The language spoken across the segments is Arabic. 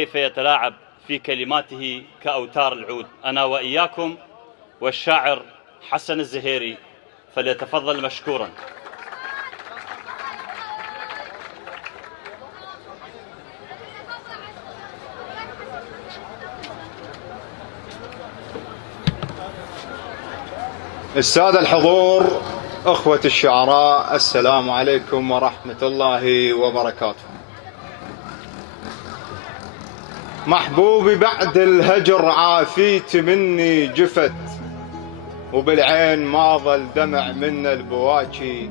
كيف يتلاعب في كلماته كأوتار العود. أنا وإياكم والشاعر حسن الزهيري، فليتفضل مشكورا. السادة الحضور، أخوة الشعراء، السلام عليكم ورحمة الله وبركاته. محبوبي بعد الهجر عافيت مني جفت، وبالعين ما ظل دمع من البواكي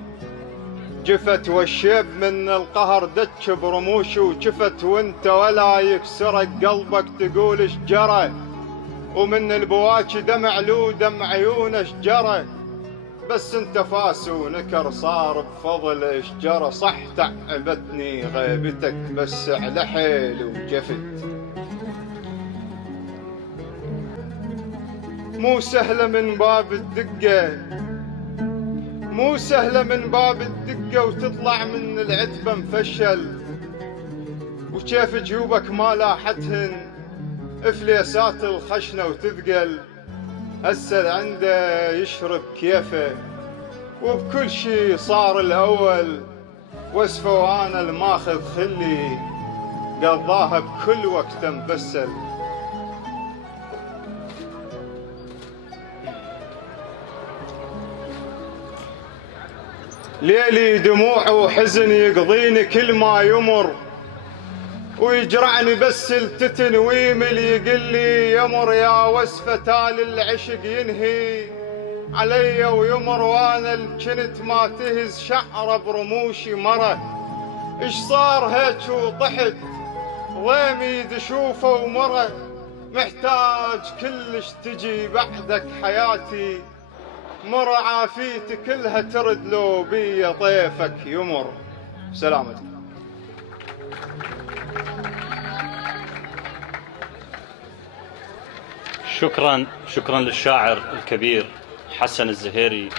جفت، والشيب من القهر دك برموشي وشفت، وانت ولا يكسرك قلبك تقول ايش جرى، ومن البواكي دمع لو دمع عيونه ايش جرى، بس انت فاس ونكر صار بفضل ايش جرى، صح تعبتني غيبتك بس على حيل وجفت، مو سهلة من باب الدقة، مو سهلة من باب الدقة وتطلع من العتبة مفشل، وكيف جيوبك ما لاحتهن افليسات الخشنة وتثقل، هسه عنده يشرب كيفه وبكل شي صار الأول، واسفة وانا الماخذ خلي قضاها بكل وقت مبسل، ليلي دموع وحزن يقضيني كل ما يمر، ويجرعني بس التتن ويمل يقلي يمر، يا وسفة تالي العشق ينهي علي ويمر، وانا الجنت ما تهز شعره برموشي مره، ايش صار هيك وطحت ضيمي دشوفه ومره، محتاج كلش تجي بعدك حياتي، مر عافيتي كلها ترد لو بي طيفك يمر. سلامتك. شكرا للشاعر الكبير حسن الزهيري.